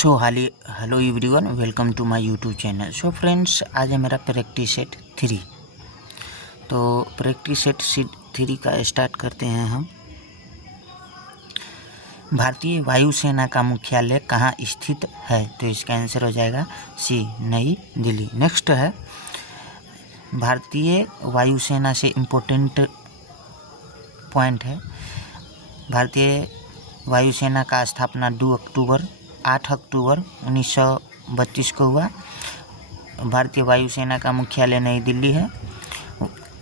So hello everyone, welcome to my YouTube channel. So friends, आज है मेरा practice set 3। तो प्रैक्टिस सेट 3 का स्टार्ट करते हैं हम। भारतीय वायुसेना का मुख्यालय कहाँ स्थित है? तो इसका आंसर हो जाएगा सी, नई दिल्ली। नेक्स्ट है, भारतीय वायुसेना से इम्पोर्टेंट पॉइंट है। भारतीय वायुसेना का स्थापना 8 अक्टूबर 1932 को हुआ। भारतीय वायुसेना का मुख्यालय नई दिल्ली है।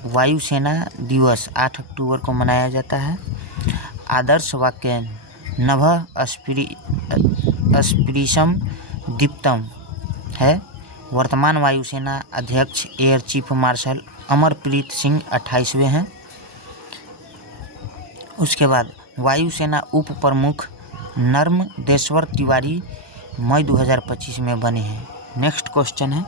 वायुसेना दिवस 8 अक्टूबर को मनाया जाता है। आदर्श वाक्य नभः स्पृशं दीप्तम है। वर्तमान वायुसेना अध्यक्ष air chief marshal Amarpreet Singh 28वें हैं। उसके बाद वायुसेना उप प्रमुख नर्मदेश्वर तिवारी मई 2025 में बने हैं। नेक्स्ट क्वेश्चन है,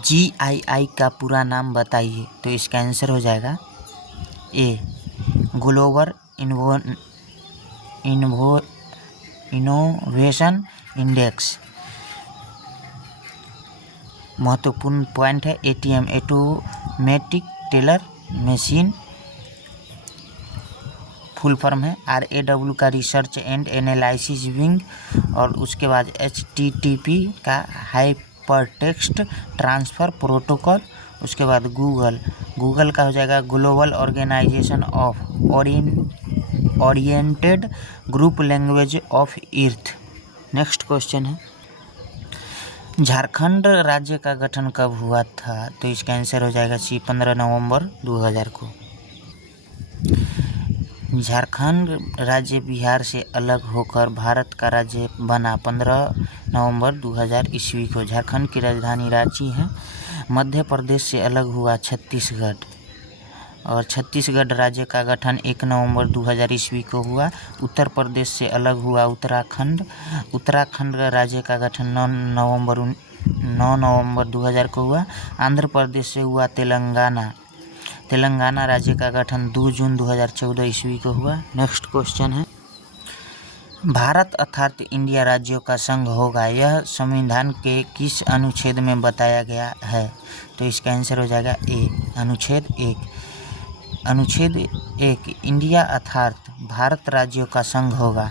GII का पूरा नाम बताइए। तो इसका आंसर हो जाएगा ए, ग्लोबल इनोवेशन इंडेक्स। महत्वपूर्ण पॉइंट है, ATM automatic teller machine full form है। RAW का रिसर्च एंड एनालिसिस विंग। और उसके बाद HTTP का हाइपरटेक्स्ट ट्रांसफ़र प्रोटोकॉल। उसके बाद गूगल का हो जाएगा global organisation of oriented group language of earth. Next question है, झारखंड राज्य का गठन कब हुआ था? तो इसका आंसर हो जाएगा सी, 15 नवंबर 2000 को। झारखंड राज्य बिहार से अलग होकर भारत का राज्य बना 15 नवंबर 2000 ईस्वी को। झारखंड की राजधानी रांची है। मध्य प्रदेश से अलग हुआ छत्तीसगढ़, और छत्तीसगढ़ राज्य का गठन 1 नवंबर 2000 ईस्वी को हुआ। उत्तर प्रदेश से अलग हुआ उत्तराखंड। उत्तराखंड राज्य का गठन 9 नवंबर 2000 को हुआ। आंध्र प्रदेश से हुआ तेलंगाना राज्य का गठन 2 जून 2014 ईस्वी को हुआ। नेक्स्ट क्वेश्चन है, भारत अर्थात इंडिया राज्यों का संघ होगा, यह संविधान के किस अनुच्छेद में बताया गया है? तो इसका आंसर हो जाएगा ए, अनुच्छेद 1। अनुच्छेद 1, इंडिया अर्थात भारत राज्यों का संघ होगा।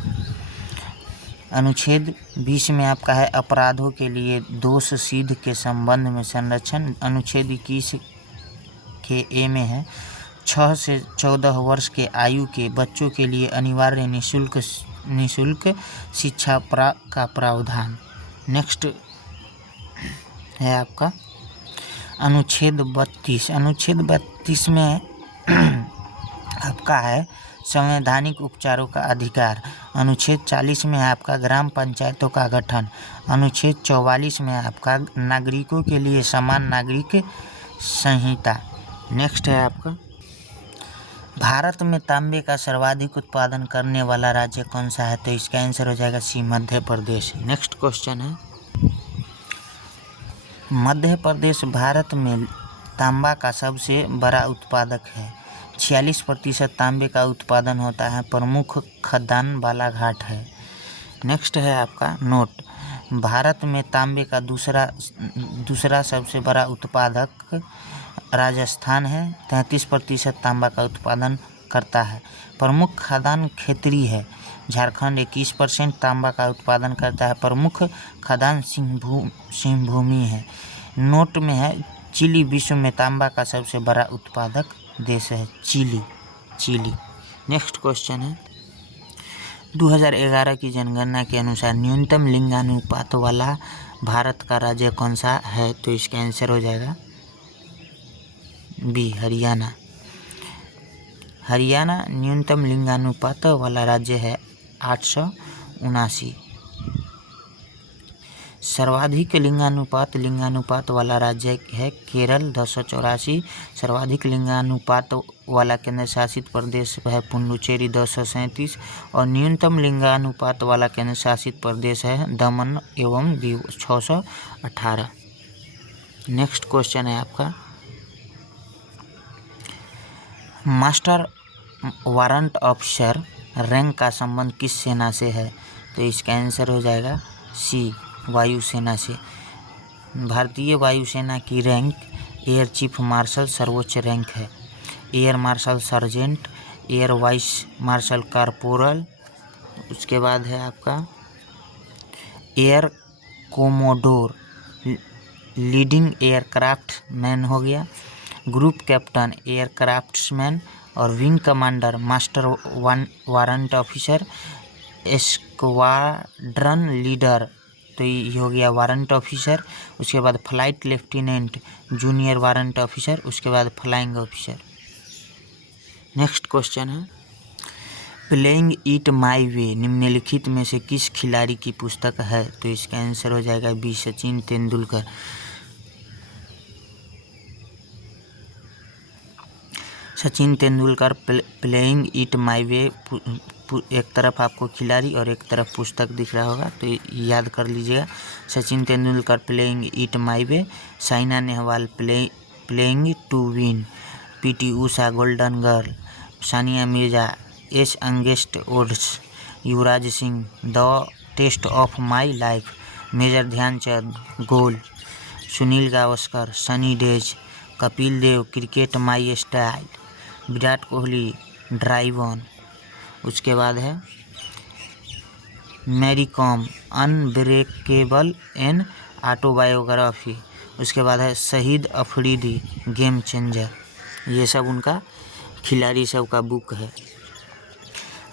अनुच्छेद 20 में आपका है अपराधों के लिए दोष सिद्ध के संबंध में संरक्षण। अनुच्छेद 21 के ए में है 6 से 14 वर्ष के आयु के बच्चों के लिए अनिवार्य निःशुल्क शिक्षा का प्रावधान। नेक्स्ट है आपका अनुच्छेद 32। अनुच्छेद 32 में आपका है संवैधानिक उपचारों का अधिकार। अनुच्छेद 40 में है आपका ग्राम पंचायतों का गठन। अनुच्छेद 44 में है आपका नागरिकों के लिए समान नागरिक संहिता। नेक्स्ट है आपका, भारत में तांबे का सर्वाधिक उत्पादन करने वाला राज्य कौन सा है? तो इसका आंसर हो जाएगा सी, मध्य प्रदेश। नेक्स्ट क्वेश्चन है, मध्य प्रदेश भारत में तांबा का सबसे बड़ा उत्पादक है। 46% तांबे का उत्पादन होता है। प्रमुख खदान बालाघाट है। नेक्स्ट है आपका नोट, भारत में तांबे का दूसरा सबसे बड़ा उत्पादक राजस्थान है। 33% तांबा का उत्पादन करता है। प्रमुख खदान खेतरी है। झारखंड 21% तांबा का उत्पादन करता है। प्रमुख खदान सिंहभूमि है। नोट में है चिली विश्व में तांबा का सबसे बड़ा उत्पादक देश है, चिली। नेक्स्ट क्वेश्चन है, 2011 की जनगणना के अनुसार न्यूनतम लिंगानुपात वाला भारत का राज्य कौन सा है? तो इसका आंसर हो जाएगा बी, हरियाणा। हरियाणा न्यूनतम लिंगानुपात वाला राज्य है 879। सर्वाधिक लिंगानुपात वाला राज्य है केरल 284। सर्वाधिक लिंगानुपात वाला केंद्र शासित प्रदेश है पुडुचेरी 237। और न्यूनतम लिंगानुपात वाला केंद्र शासित प्रदेश है दमन एवं दीव 618। नेक्स्ट क्वेश्चन है आपका, मास्टर वारंट ऑफिसर रैंक का संबंध किस सेना से है? तो इसका आंसर हो जाएगा सी, वायुसेना से। भारतीय वायुसेना की रैंक एयर चीफ मार्शल सर्वोच्च रैंक है। Air marshal sergeant, air vice marshal corporal, उसके बाद है आपका air commodore, leading aircraft man हो गया, ग्रुप कैप्टन एयरक्राफ्ट्समैन, और wing commander master warrant officer, squadron leader, तो ये हो गया वारंट ऑफिसर। उसके बाद flight lieutenant, junior warrant officer, उसके बाद फ्लाइंग ऑफिसर। नेक्स्ट क्वेश्चन है, प्लेइंग इट माई वे निम्नलिखित में से किस खिलाड़ी की पुस्तक है? तो इसका आंसर हो जाएगा B, Sachin Tendulkar. Sachin Tendulkar playing it my way, एक तरफ आपको खिलाड़ी और एक तरफ पुस्तक दिख रहा होगा, तो याद कर लीजिएगा। Sachin Tendulkar playing it my way, Saina Nehwal playing to win, PT Usha golden girl, Sania Mirza ace against odds, Yuvraj Singh the test of my life, major Dhyanchand goal, Sunil Gavaskar sunny days, Kapil Dev cricket my style, Virat Kohli drive on. उसके बाद है Mary Kom unbreakable an autobiography. उसके बाद है शहीद अफरीदी गेम चेंजर। ये सब उनका खिलाड़ी सब का बुक है।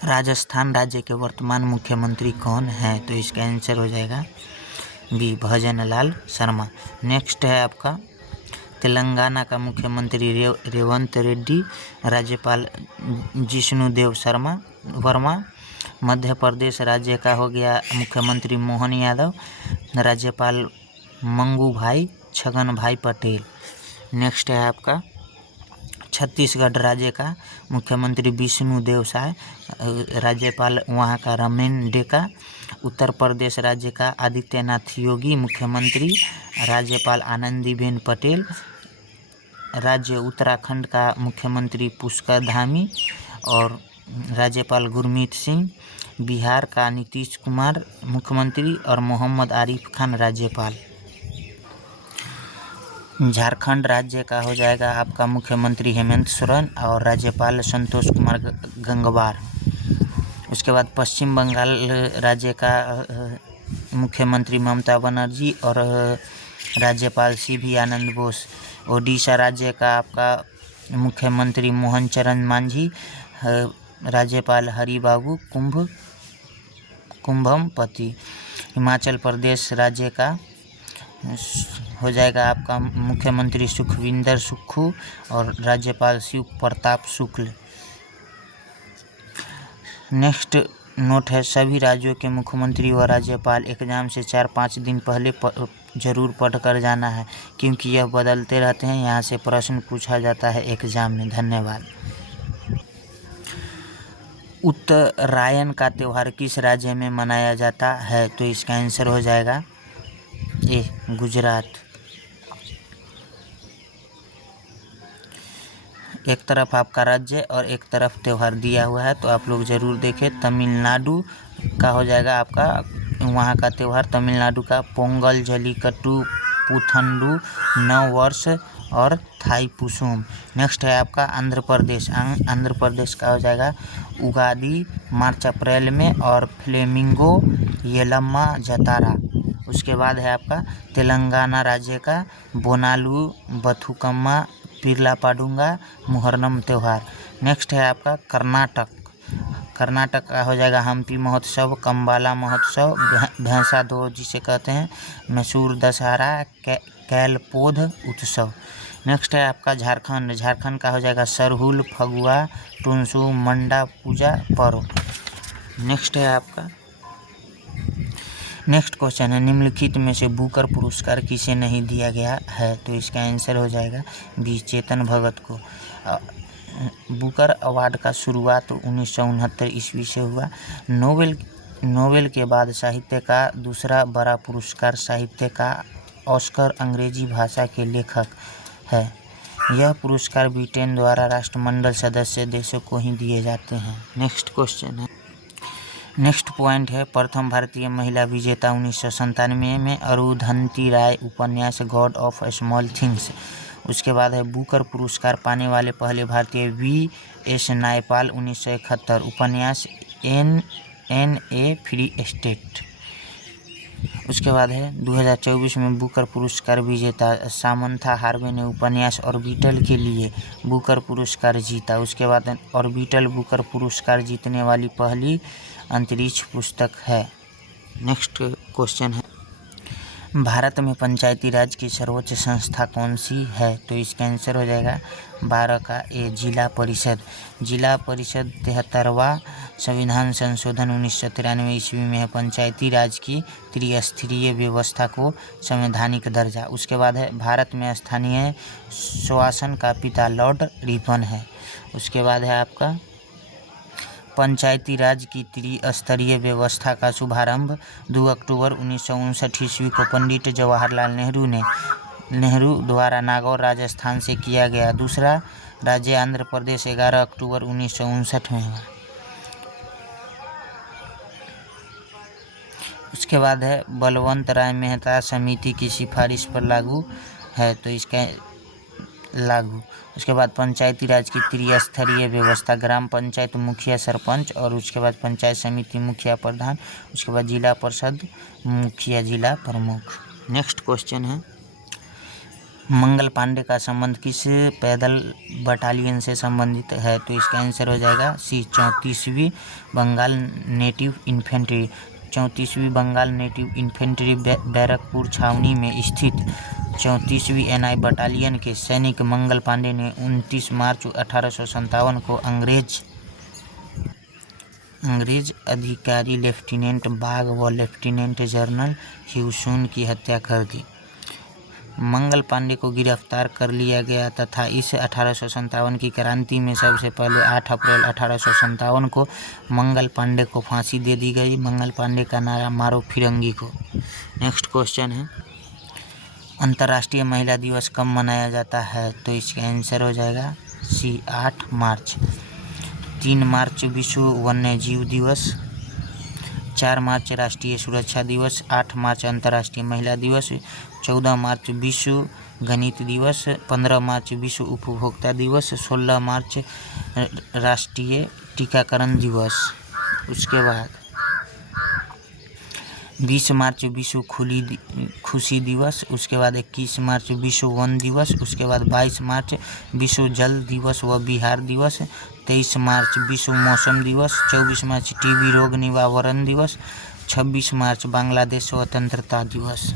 राजस्थान राज्य के वर्तमान मुख्यमंत्री कौन है? तो इसका आंसर हो जाएगा बी, भजन लाल शर्मा। नेक्स्ट है आपका तेलंगाना का मुख्यमंत्री रेवंत रेड्डी, राज्यपाल जिष्णुदेव वर्मा। मध्य प्रदेश राज्य का हो गया मुख्यमंत्री मोहन यादव, राज्यपाल मंगू भाई छगन भाई पटेल। नेक्स्ट है आपका छत्तीसगढ़ राज्य का मुख्यमंत्री विष्णुदेव साय, राज्यपाल वहाँ का रमेन डेका। उत्तर प्रदेश राज्य का आदित्यनाथ योगी मुख्यमंत्री, राज्यपाल आनंदीबेन पटेल। राज्य उत्तराखंड का मुख्यमंत्री पुष्कर धामी और राज्यपाल गुरमीत सिंह। बिहार का नीतीश कुमार मुख्यमंत्री और मोहम्मद आरिफ खान राज्यपाल। झारखंड राज्य का हो जाएगा आपका मुख्यमंत्री हेमंत सोरेन और राज्यपाल संतोष कुमार गंगवार। उसके बाद पश्चिम बंगाल राज्य का मुख्यमंत्री ममता बनर्जी और राज्यपाल सीवी आनंद बोस। ओडिशा राज्य का आपका मुख्यमंत्री मोहन चरण मांझी, राज्यपाल हरिबाबू कुंभमपति। हिमाचल प्रदेश राज्य का हो जाएगा आपका मुख्यमंत्री सुखविंदर सुक्खू और राज्यपाल शिव प्रताप शुक्ल। नेक्स्ट नोट है, सभी राज्यों के मुख्यमंत्री व राज्यपाल एग्जाम से 4-5 दिन पहले जरूर पढ़ कर जाना है, क्योंकि यह बदलते रहते हैं। यहाँ से प्रश्न पूछा जाता है एग्जाम में। धन्यवाद। उत्तरायण का त्यौहार किस राज्य में मनाया जाता है? तो इसका आंसर हो जाएगा ए, गुजरात। एक तरफ आपका राज्य और एक तरफ त्यौहार दिया हुआ है, तो आप लोग ज़रूर देखें। तमिलनाडु का हो जाएगा आपका, वहाँ का त्यौहार तमिलनाडु का पोंगल, जल्लीकट्टू, पुथंडू, नव वर्ष और थाईपुसम। नेक्स्ट है आपका आंध्र प्रदेश। आंध्र प्रदेश का हो जाएगा उगादी मार्च अप्रैल में और फ्लेमिंगो येलम्मा जतारा। उसके बाद है आपका तेलंगाना राज्य का बोनालू बथुकम्मा पिरला पाडुंगा मुहर्रम त्यौहार। नेक्स्ट है आपका कर्नाटक का हो जाएगा हम्पी महोत्सव, कम्बाला महोत्सव, भैंसा दो जिसे कहते हैं, मैसूर दशहरा, कैलपोध उत्सव। नेक्स्ट है आपका झारखंड का हो जाएगा सरहुल, फगुआ, टुनसू, मंडा पूजा पर्व। नेक्स्ट है आपका नेक्स्ट क्वेश्चन है, निम्नलिखित में से बुकर पुरस्कार किसे नहीं दिया गया है? तो इसका आंसर हो जाएगा बी, चेतन भगत को। बुकर अवार्ड का शुरुआत 1969 ईस्वी से हुआ। नोबेल के बाद साहित्य का दूसरा बड़ा पुरस्कार साहित्य का ऑस्कर अंग्रेजी भाषा के लेखक है। यह पुरस्कार ब्रिटेन द्वारा राष्ट्रमंडल सदस्य देशों को ही दिए जाते हैं। नेक्स्ट क्वेश्चन है, नेक्स्ट पॉइंट है प्रथम भारतीय महिला विजेता 1997 में अरुंधति राय, उपन्यास गॉड ऑफ स्मॉल थिंग्स। उसके बाद है बुकर पुरस्कार पाने वाले पहले भारतीय V.S. नायपाल 1971, उपन्यास एन ए फ्री स्टेट। उसके बाद है 2024 में बुकर पुरस्कार विजेता सामंथा हार्वे ने उपन्यास ऑर्बिटल के लिए बुकर पुरस्कार जीता। उसके बाद ऑर्बिटल बुकर पुरस्कार जीतने वाली पहली अंतरिक्ष पुस्तक है। नेक्स्ट क्वेश्चन है भारत में पंचायती राज की सर्वोच्च संस्था कौन सी है? तो इसका आंसर हो जाएगा 12 का ए, जिला परिषद। जिला परिषद 73वां संविधान संशोधन 1993 ईस्वी में है पंचायती राज की त्रिस्तरीय व्यवस्था को संवैधानिक दर्जा। उसके बाद है भारत में स्थानीय शासन का पिता लॉर्ड रिपन है। उसके बाद है आपका पंचायती राज की त्रिस्तरीय व्यवस्था का शुभारंभ 2 अक्टूबर 1959 ईस्वी को पंडित जवाहरलाल नेहरू द्वारा नागौर राजस्थान से किया गया। दूसरा राज्य आंध्र प्रदेश 11 अक्टूबर 1959 में हुआ। उसके बाद है बलवंत राय मेहता समिति की सिफारिश पर लागू है, तो इसका लागू। उसके बाद पंचायती राज की त्रिस्तरीय व्यवस्था ग्राम पंचायत मुखिया सरपंच और उसके बाद पंचायत समिति मुखिया प्रधान, उसके बाद जिला परिषद मुखिया जिला प्रमुख। नेक्स्ट क्वेश्चन है मंगल पांडे का संबंध किस पैदल बटालियन से संबंधित है? तो इसका आंसर हो जाएगा सी, 34वीं बंगाल नेटिव इन्फेंट्री। 34वीं बंगाल नेटिव इन्फेंट्री बैरकपुर छावनी में स्थित 34वीं NI बटालियन के सैनिक मंगल पांडे ने 29 मार्च 1857 को अंग्रेज अधिकारी लेफ्टिनेंट बाग व लेफ्टिनेंट जनरल ह्यूसन की हत्या कर दी। मंगल पांडे को गिरफ्तार कर लिया गया तथा इस 1857 की क्रांति में सबसे पहले 8 अप्रैल 1857 को मंगल पांडे को फांसी दे दी गई। मंगल पांडे का नारा मारो फिरंगी को। नेक्स्ट क्वेश्चन है अंतर्राष्ट्रीय महिला दिवस कब मनाया जाता है? तो इसका आंसर हो जाएगा सी, 8 मार्च। 3 मार्च विश्व वन्य जीव दिवस, 4 मार्च राष्ट्रीय सुरक्षा दिवस, 8 मार्च अंतर्राष्ट्रीय महिला दिवस, 14 मार्च विश्व गणित दिवस, 15 मार्च विश्व उपभोक्ता दिवस, 16 मार्च राष्ट्रीय टीकाकरण दिवस। उसके बाद 20 मार्च विश्व खुशी दिवस। उसके बाद 21 मार्च विश्व वन दिवस। उसके बाद 22 मार्च विश्व जल दिवस व बिहार दिवस। 23 मार्च विश्व मौसम दिवस। 24 मार्च टीबी रोग निवारण दिवस। 26 मार्च बांग्लादेश स्वतंत्रता दिवस।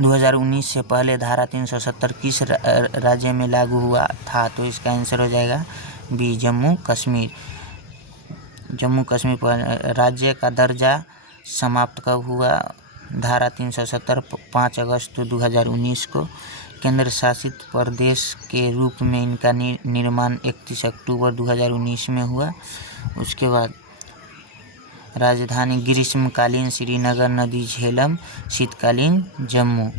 2019 से पहले धारा 370 किस राज्य में लागू हुआ था? तो इसका आंसर हो जाएगा बी, जम्मू कश्मीर। जम्मू कश्मीर पर राज्य का दर्जा समाप्त कब हुआ? धारा 370 5 अगस्त 2019 को। केंद्र शासित प्रदेश के रूप में इनका निर्माण 31 अक्टूबर 2019 में हुआ। उसके बाद राजधानी ग्रीष्मकालीन श्रीनगर, नदी झेलम, शीतकालीन जम्मू।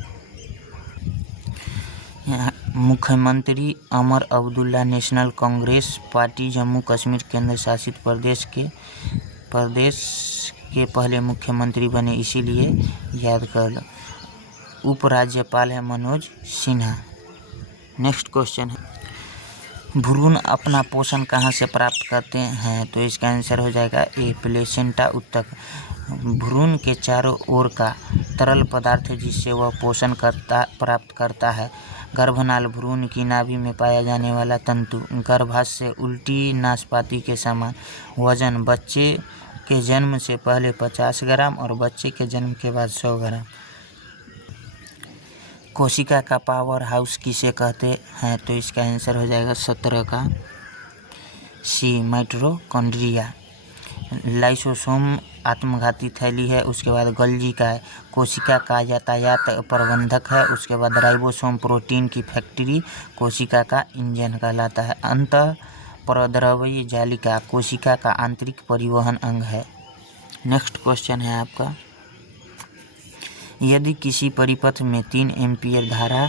मुख्यमंत्री अमर अब्दुल्ला नेशनल कांग्रेस पार्टी जम्मू कश्मीर केंद्र शासित प्रदेश के पहले मुख्यमंत्री बने, इसीलिए याद कर लो। उपराज्यपाल है मनोज सिन्हा। नेक्स्ट क्वेश्चन है भ्रूण अपना पोषण कहाँ से प्राप्त करते हैं? तो इसका आंसर हो जाएगा ए, प्लेसेंटा उत्तक। भ्रूण के चारों ओर का तरल पदार्थ जिससे वह पोषण प्राप्त करता है। गर्भनाल भ्रूण की नाभि में पाया जाने वाला तंतु। गर्भाशय उल्टी नाशपाती के समान। वजन बच्चे के जन्म से पहले 50 ग्राम और बच्चे के जन्म के बाद 100 ग्राम। कोशिका का पावर हाउस किसे कहते हैं? तो इसका आंसर हो जाएगा 17 का सी, माइटोकॉन्ड्रिया। लाइसोसोम आत्मघाती थैली है। उसके बाद गोल्गी का है, कोशिका का यातायात प्रबंधक है। उसके बाद राइबोसोम प्रोटीन की फैक्ट्री, कोशिका का इंजन कहलाता है। अंतःप्रद्रव्य जालिका कोशिका का आंतरिक परिवहन अंग है। नेक्स्ट क्वेश्चन है आपका यदि किसी परिपथ में 3 एम्पीयर धारा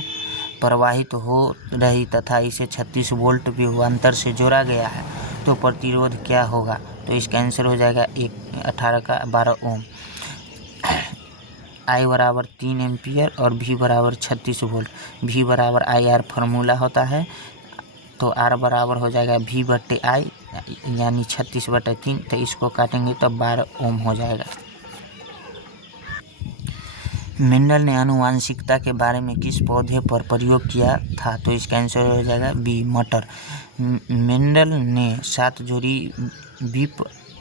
प्रवाहित हो रही तथा इसे 36 वोल्ट विभवांतर से जोड़ा गया है तो प्रतिरोध क्या होगा? तो इसका आंसर हो जाएगा 18 का 12 ओम। I बराबर 3 एम्पियर और V बराबर 36 वोल्ट। V बराबर IR फार्मूला होता है, तो R बराबर हो जाएगा V/I यानी 36/3। तो इसको काटेंगे तो 12 ओम हो जाएगा। मेंडल ने आनुवांशिकता के बारे में किस पौधे पर प्रयोग किया था? तो इसका आंसर हो जाएगा बी, मटर। मेंडल ने 7 जोड़ी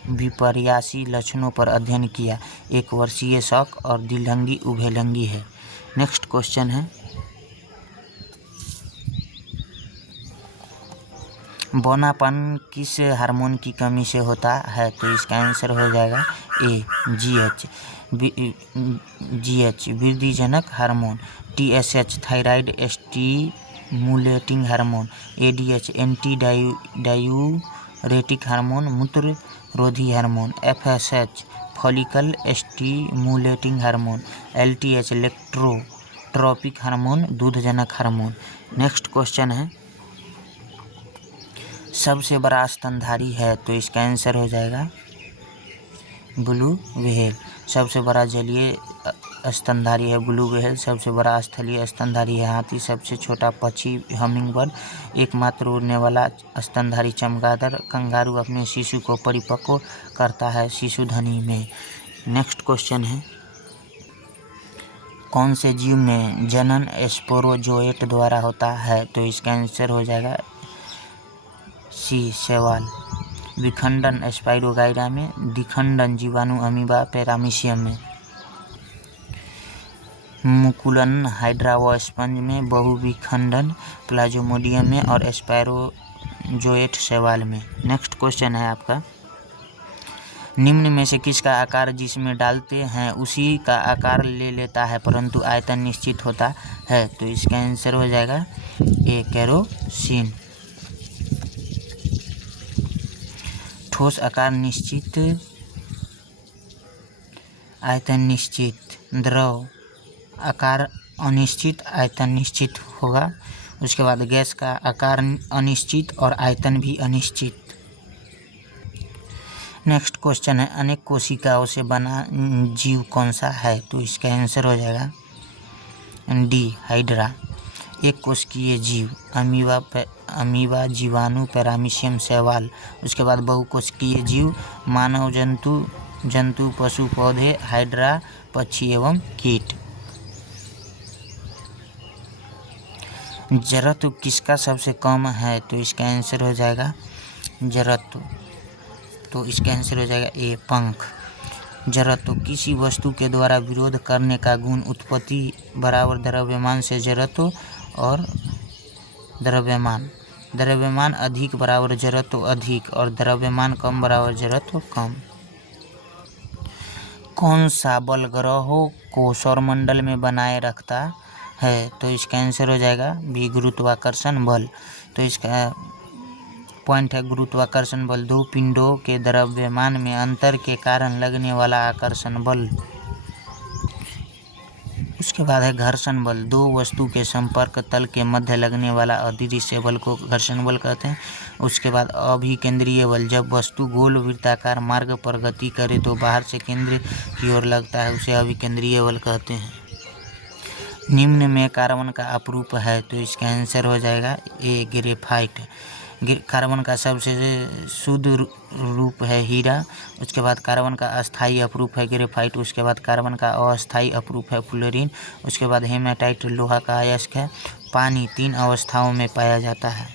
विपर्यासी लक्षणों पर अध्ययन किया। एक वर्षीय शौक और द्विलिंगी उभयलिंगी है। नेक्स्ट क्वेश्चन है, बौनापन किस हार्मोन की कमी से होता है? तो इसका आंसर हो जाएगा ए, GH वृद्धिजनक hormone, TSH thyroid stimulating hormone, ADH anti diuretic hormone मूत्र रोधी हार्मोन, FSH follicle stimulating hormone, LTH electrotropic hormone दूधजनक हार्मोन। नेक्स्ट क्वेश्चन है, सबसे बड़ा स्तनधारी है? तो इसका आंसर हो जाएगा ब्लू व्हेल। सबसे बड़ा जलीय स्तनधारी है ब्लू व्हेल। सबसे बड़ा स्थलीय स्तनधारी है हाथी। सबसे छोटा पक्षी हमिंगबर्ड। एकमात्र उड़ने वाला स्तनधारी चमगादड़। कंगारू अपने शिशु को परिपक्व करता है शिशुधनी में। नेक्स्ट क्वेश्चन है, कौन से जीव में जनन स्पोरोजोएट द्वारा होता है? तो इसका आंसर हो जाएगा सी, शैवाल। विखंडन स्पाइरोगाइरा में। द्विखंडन जीवाणु अमीबा पैरामीशियम में। मुकुलन हाइड्रा व स्पंज में। बहुविखंडन प्लाज्मोडियम में और स्पाइरोजोएट शैवाल में। नेक्स्ट क्वेश्चन है आपका, निम्न में से किसका आकार जिसमें डालते हैं उसी का आकार ले लेता है परंतु आयतन निश्चित होता है? तो इसका आंसर हो जाएगा ए, केरोसिन। ठोस आकार निश्चित, आयतन निश्चित। द्रव आकार अनिश्चित, आयतन निश्चित होगा। उसके बाद गैस का आकार अनिश्चित और आयतन भी अनिश्चित। नेक्स्ट क्वेश्चन है, अनेक कोशिकाओं से बना जीव कौन सा है? तो इसका आंसर हो जाएगा डी, हाइड्रा। एक कोशिकीय जीव अमीबा जीवाणु पैरामीशियम शैवाल। उसके बाद बहुकोशिकीय जीव मानव जंतु पशु पौधे हाइड्रा पक्षी एवं कीट। जड़त्व किसका सबसे कम है? तो इसका आंसर हो जाएगा जड़त्व। तो इसका आंसर हो जाएगा ए, पंख। जड़त्व किसी वस्तु के द्वारा विरोध करने का गुण। उत्पत्ति बराबर द्रव्यमान से जड़त्व और द्रव्यमान अधिक बराबर जड़त्व अधिक और द्रव्यमान कम बराबर जड़त्व कम। कौन सा बल ग्रहों को सौरमंडल में बनाए रखता है? तो इसका आंसर हो जाएगा बी, गुरुत्वाकर्षण बल। तो इसका पॉइंट है, गुरुत्वाकर्षण बल दो पिंडों के द्रव्यमान में अंतर के कारण लगने वाला आकर्षण बल। उसके बाद है घर्षण बल, दो वस्तु के संपर्क तल के मध्य लगने वाला अदृश्य बल को घर्षण बल कहते हैं। उसके बाद अभिकेंद्रीय बल, जब वस्तु गोल वृत्ताकार मार्ग पर गति करे तो बाहर से केंद्र की ओर लगता है, उसे अभिकेंद्रीय बल कहते हैं। निम्न में कार्बन का अपरूप है? तो इसका आंसर हो जाएगा ए, ग्रेफाइट। कार्बन का सबसे शुद्ध रूप है हीरा। उसके बाद कार्बन का अस्थायी अपरूप है ग्रेफाइट। उसके बाद कार्बन का अस्थायी अपरूप है फ्लोरीन। उसके बाद हेमाटाइट लोहा का अयस्क है। पानी 3 अवस्थाओं में पाया जाता है।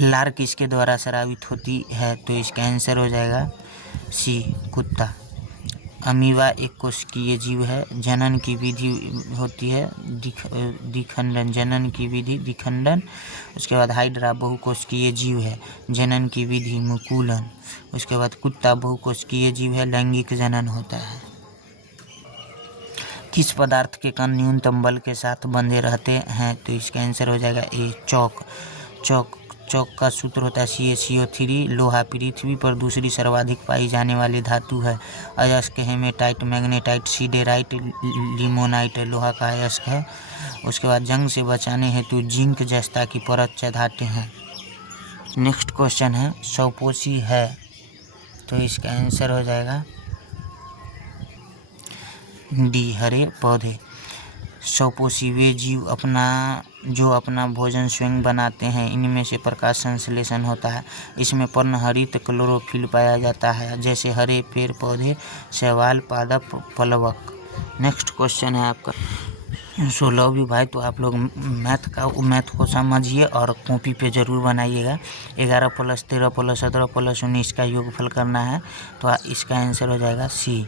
लार किसके द्वारा स्रावित होती है? तो इसका आंसर हो जाएगा सी, कुत्ता। अमीबा एक कोशिकीय जीव है। जनन की विधि होती है द्विखंडन, जनन की विधि द्विखंडन। उसके बाद हाइड्रा बहुकोशिकीय जीव है, जनन की विधि मुकुलन। उसके बाद कुत्ता बहुकोशिकीय जीव है, लैंगिक जनन होता है। किस पदार्थ के कण न्यूनतम बल के साथ बंधे रहते हैं? तो इसका आंसर हो जाएगा ए, चौक का सूत्र होता है CaCO3। लोहा पृथ्वी पर दूसरी सर्वाधिक पाई जाने वाली धातु है। अयस्क हेमेटाइट, मैग्नेटाइट, सीडेराइट, लिमोनाइट लोहा का अयस्क है। उसके बाद जंग से बचाने हेतु जिंक जस्ता की परत चढ़ाते हैं। नेक्स्ट क्वेश्चन है, स्वपोषी है तो इसका आंसर हो जाएगा डी, हरे पौधे। सपोषी वे जीव अपना भोजन स्वयं बनाते हैं। इनमें से प्रकाश संश्लेषण होता है। इसमें पर्णहरित क्लोरोफिल पाया जाता है, जैसे हरे पेड़ पौधे, शैवाल, पादप, प्लवक। नेक्स्ट क्वेश्चन है आपका 16 भी भाई, तो आप लोग मैथ को समझिए और कॉपी पे ज़रूर बनाइएगा। 11 + 13 + 17 + 19 का योगफल करना है, तो इसका आंसर हो जाएगा सी,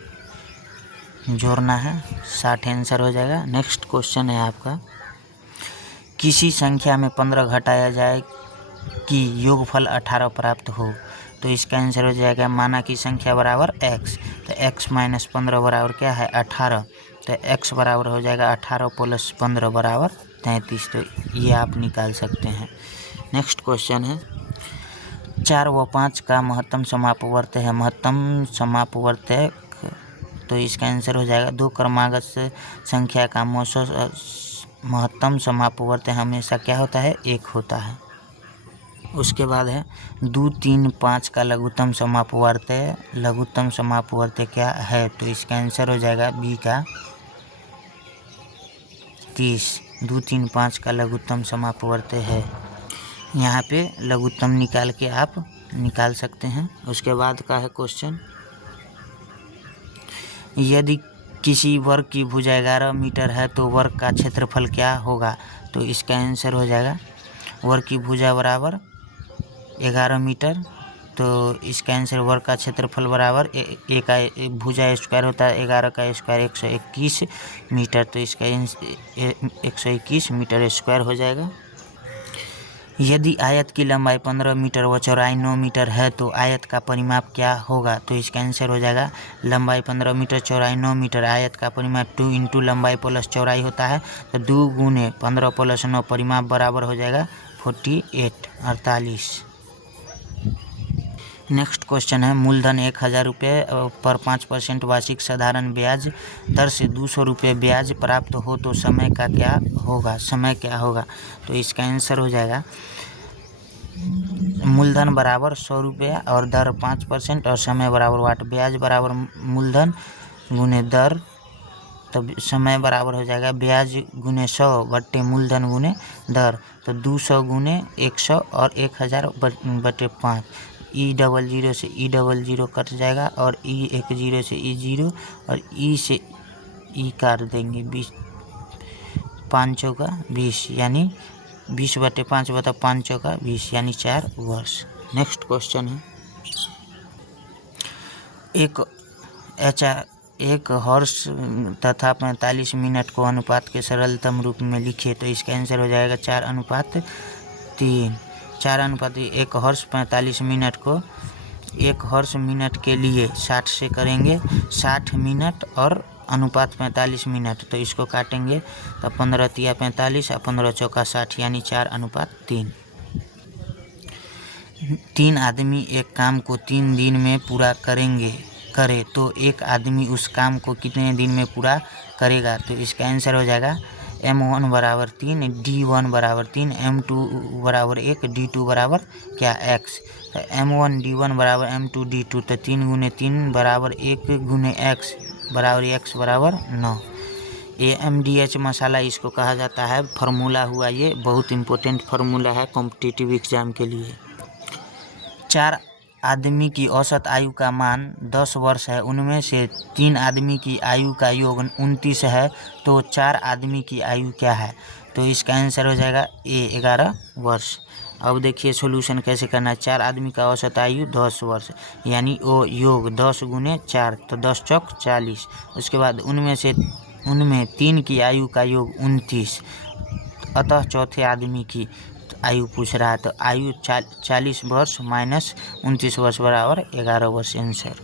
जोड़ना है, 60 आंसर हो जाएगा। नेक्स्ट क्वेश्चन है आपका किसी संख्या में 15 घटाया जाए कि योगफल 18 प्राप्त हो, तो इसका आंसर हो जाएगा माना की संख्या बराबर x, तो x - 15 बराबर क्या है 18, तो x बराबर हो जाएगा 18 + 15 बराबर 33, तो ये आप निकाल सकते हैं। नेक्स्ट क्वेश्चन है 4 व 5 का महत्तम समापवर्त है। महत्तम समापवर्तक, तो इसका आंसर हो जाएगा 2 क्रमागत संख्या का महत्तम समापवर्त हमेशा क्या होता है 1 होता है। उसके बाद है 2, 3, 5 का लघुत्तम समापवर्त है। लघुत्तम समापवर्त क्या है, तो इसका आंसर हो जाएगा बी का 30। 2, 3, 5 का लघुत्तम समापवर्त है। यहाँ पे लघुत्तम निकाल के आप निकाल सकते हैं। उसके बाद का है क्वेश्चन यदि किसी वर्ग की भुजा 11 मीटर है तो वर्ग का क्षेत्रफल क्या होगा, तो इसका आंसर हो जाएगा वर्ग की भुजा बराबर 11 मीटर, तो इसका आंसर वर्ग का क्षेत्रफल बराबर एक भुजा स्क्वायर होता है 11 का स्क्वायर 121 मीटर, तो इसका 121 मीटर स्क्वायर हो जाएगा। यदि आयत की लंबाई 15 मीटर व चौड़ाई 9 मीटर है तो आयत का परिमाप क्या होगा, तो इसका आंसर हो जाएगा लंबाई 15 मीटर चौड़ाई 9 मीटर, आयत का परिमाप 2 × लंबाई + चौड़ाई होता है, तो 2 × 15 + 9 परिमाप बराबर हो जाएगा 48। नेक्स्ट क्वेश्चन है मूलधन 1000 रुपये पर 5% वार्षिक साधारण ब्याज दर से 200 रुपये ब्याज प्राप्त हो तो समय क्या होगा, तो इसका आंसर हो जाएगा मूलधन बराबर 100 रुपया और दर 5% और समय बराबर वाट। ब्याज बराबर मूलधन गुने दर, तो समय बराबर हो जाएगा ब्याज गुने 100 बट्टे मूलधन गुने दर, तो 200 गुने 100 और 1000 बट्टे 5। E00 से E00 कट जाएगा और E10 से E0 और E से E काट देंगे, 20 5 चौका 20 यानी 20/5 बता 5 चौका 20 यानी 4 वर्ष। नेक्स्ट क्वेश्चन है एक हॉर्स तथा 45 मिनट को अनुपात के सरलतम रूप में लिखे, तो इसका आंसर हो जाएगा 4:3। 4:3 एक हॉर्स 45 मिनट को एक हॉर्स मिनट के लिए 60 से करेंगे, 60 मिनट और अनुपात 45 मिनट, तो इसको काटेंगे तो 15 × 45 और 15 चौका 60 यानी 4:3। 3 आदमी एक काम को 3 दिन में पूरा करे तो एक आदमी उस काम को कितने दिन में पूरा करेगा, तो इसका आंसर हो जाएगा M1 बराबर 3, D1 बराबर 3, M2 बराबर 1, D2 बराबर क्या x, तो M1 D1 बराबर M2 D2, तो 3 × 3 बराबर 1 × x बराबर x बराबर 9। AMDH मसाला इसको कहा जाता है। फार्मूला हुआ ये, बहुत इम्पोर्टेंट फार्मूला है कॉम्पिटिटिव एग्जाम के लिए। 4 आदमी की औसत आयु का मान 10 वर्ष है, उनमें से 3 आदमी की आयु का योग 29 है, तो 4 आदमी की आयु क्या है, तो इसका आंसर हो जाएगा A 11 वर्ष। अब देखिए सॉल्यूशन कैसे करना है। 4 आदमी का औसत आयु 10 वर्ष यानी ओ योग 10 × 4, तो 10 चौक 40। उसके बाद उनमें 3 की आयु का योग 29, अतः चौथे आदमी की आयु पूछ रहा है, तो आयु 40 वर्ष माइनस 29 वर्ष बराबर 11 वर्ष आंसर।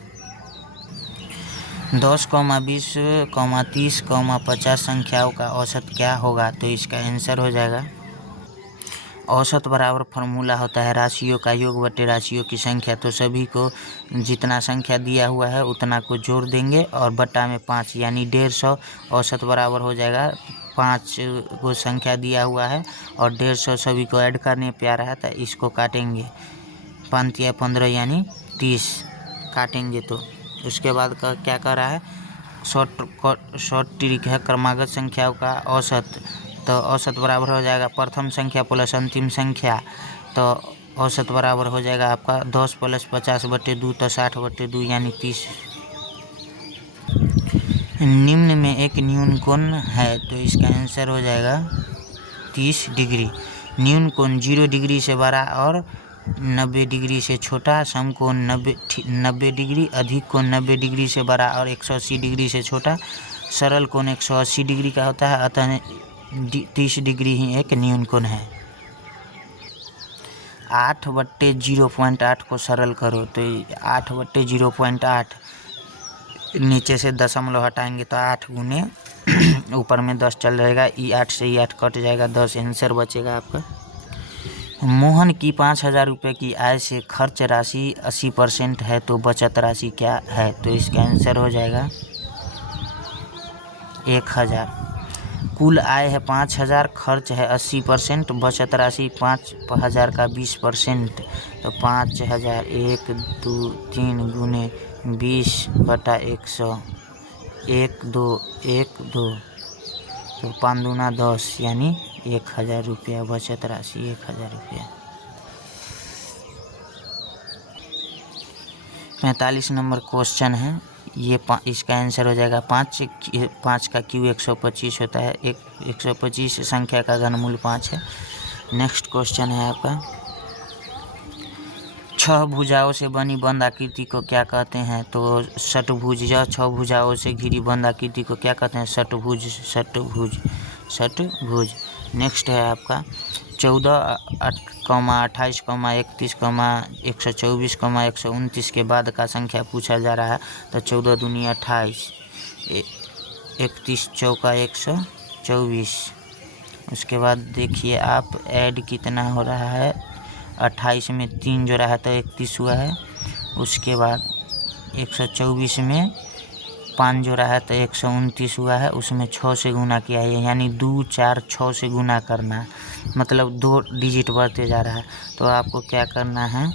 10, 20, 30, 50 संख्याओं का औसत क्या होगा, तो इसका आंसर हो जाएगा औसत बराबर फार्मूला होता है राशियों का योग बटे राशियों की संख्या, तो सभी को जितना संख्या दिया हुआ है उतना को जोड़ देंगे और बटा में 5 यानी 150। औसत बराबर हो जाएगा 5 को संख्या दिया हुआ है और 150 सभी को ऐड करने पे आ रहा है, तो इसको काटेंगे 5 × 15 यानी 30, काटेंगे तो। उसके बाद का क्या कर रहा है, शॉर्ट ट्रिक है क्रमागत संख्याओं का औसत। तो औसत बराबर हो जाएगा प्रथम संख्या प्लस अंतिम संख्या, तो औसत बराबर हो जाएगा आपका 10 + 50/2 तो 60/2 यानी 30। निम्न में एक न्यून कोण है तो इसका आंसर हो जाएगा 30 डिग्री। न्यून कोण 0 डिग्री से बड़ा और 90 डिग्री से छोटा, समकोण 90 डिग्री, अधिक कोण 90 डिग्री से बड़ा और 180 डिग्री से छोटा, सरल कोण 180 डिग्री का होता है, अतः 30 डिग्री ही एक न्यून कोण है। 8/0.8 को सरल करो तो 8/0.8 नीचे से दशमलव हटाएंगे तो 8 गुने ऊपर में 10 चल जाएगा, E8 से E8 कट जाएगा, 10 आंसर बचेगा आपका। मोहन की 5,000 रुपये की आय से खर्च राशि 80% है तो बचत राशि क्या है, तो इसका आंसर हो जाएगा 1,000। कुल आय है 5,000, खर्च है 80%, बचत राशि 5,000 का 20%, तो 5,000 1 2 3 गुने 20/100, 1 2 1 2, तो 5 दूना 10 यानी 1,000 रुपया बचत राशि 1,000 रुपया। 45 नंबर क्वेश्चन है ये, इसका आंसर हो जाएगा 5 का क्यू 125 होता है, 125 संख्या का घनमूल 5 है। नेक्स्ट क्वेश्चन है आपका, 6 भुजाओं से बनी बंद आकृति को क्या कहते हैं, तो षटभुज। यह 6 भुजाओं से घिरी बंद आकृति को क्या कहते हैं, षटभुज। नेक्स्ट है आपका 14, 28, 31, 124, 129 के बाद का संख्या पूछा जा रहा है, तो 14 दूनी 28, 31 चौका 124। उसके बाद देखिए आप ऐड कितना हो रहा है, 28 में 3 जोड़ा है तो 31 हुआ है। उसके बाद 124 में 5 जोड़ा है तो 129 हुआ है, उसमें 6 से गुना किया है, यानी 2 4 6 से गुना करना, मतलब 2 डिजिट बढ़ते जा रहा है। तो आपको क्या करना है,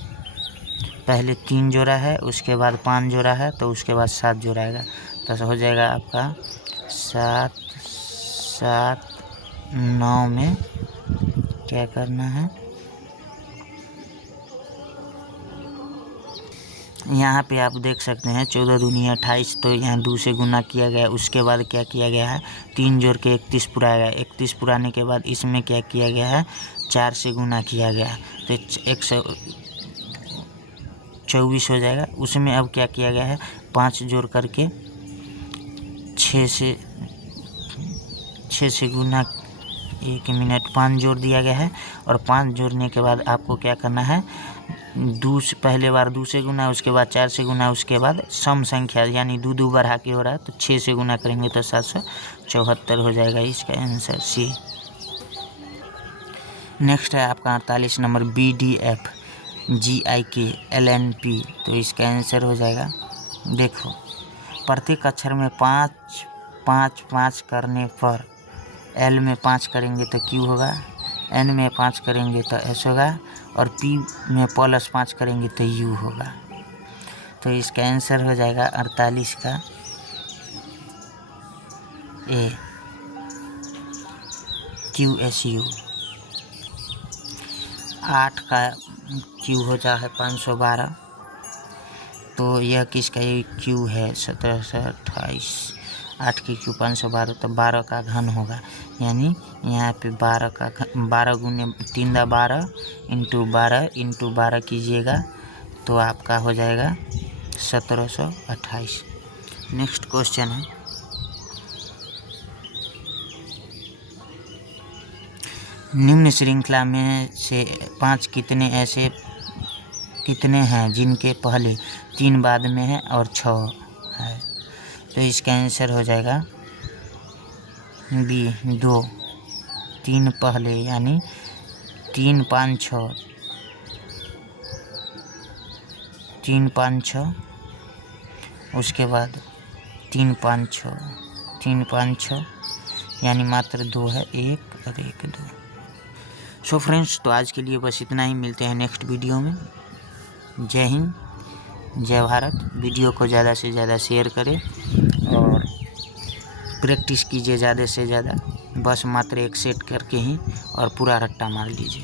पहले 3 जोड़ा है, उसके बाद 5 जोड़ा है, तो उसके बाद 7 जोड़ाएगा, तो हो जाएगा आपका 7 7 9 में क्या करना है, यहाँ पे आप देख सकते हैं 14 दूनी 28, तो यहाँ 2 से गुना किया गया। उसके बाद क्या किया गया है, 3 जोड़ के 31 पुराया गया, 31 पुराने के बाद इसमें क्या किया गया है, 4 से गुना किया गया, तो 124 हो जाएगा। उसमें अब क्या किया गया है, 5 जोड़ करके 6 से गुना, 1 मिनट, 5 जोड़ दिया गया है, और 5 जोड़ने के बाद आपको क्या करना है, पहले बार 2 से गुना, उसके बाद 4 से गुना, उसके बाद सम संख्या यानी 2 बढ़ा के हो रहा है, तो 6 से गुना करेंगे तो 774 हो जाएगा, इसका आंसर सी। नेक्स्ट है आपका 48 नंबर, BDF GIK LNP, तो इसका आंसर हो जाएगा, देखो प्रत्येक अक्षर में 5 5 5 करने पर L में 5 करेंगे तो Q होगा, N में 5 करेंगे तो S होगा, और P में +5 करेंगे तो U होगा, तो इसका आंसर हो जाएगा 48 का A, QSU। 8 का Q हो जाए है 512, तो यह किसका Q है, 1728, 8 की Q 512, तो 12 का घन होगा, यानी यहाँ पे 12 का 12 गुने 3 × 12 × 12 कीजिएगा तो आपका हो जाएगा 1728। नेक्स्ट क्वेश्चन है, निम्न श्रृंखला में से 5 कितने हैं जिनके पहले 3 बाद में है और 6 है, तो इसका आंसर हो जाएगा बी, 2, 3 पहले यानी 3 5 6, 3 5 6, उसके बाद 3 5 6, 3 5 6 यानी मात्र 2 है, 1 और 1 2। सो फ्रेंड्स, तो आज के लिए बस इतना ही, मिलते हैं नेक्स्ट वीडियो में। जय हिंद, जय भारत। वीडियो को ज़्यादा से ज़्यादा शेयर करें और प्रैक्टिस कीजिए ज़्यादा से ज़्यादा। बस मात्र एक सेट करके ही और पूरा रट्टा मार लीजिए।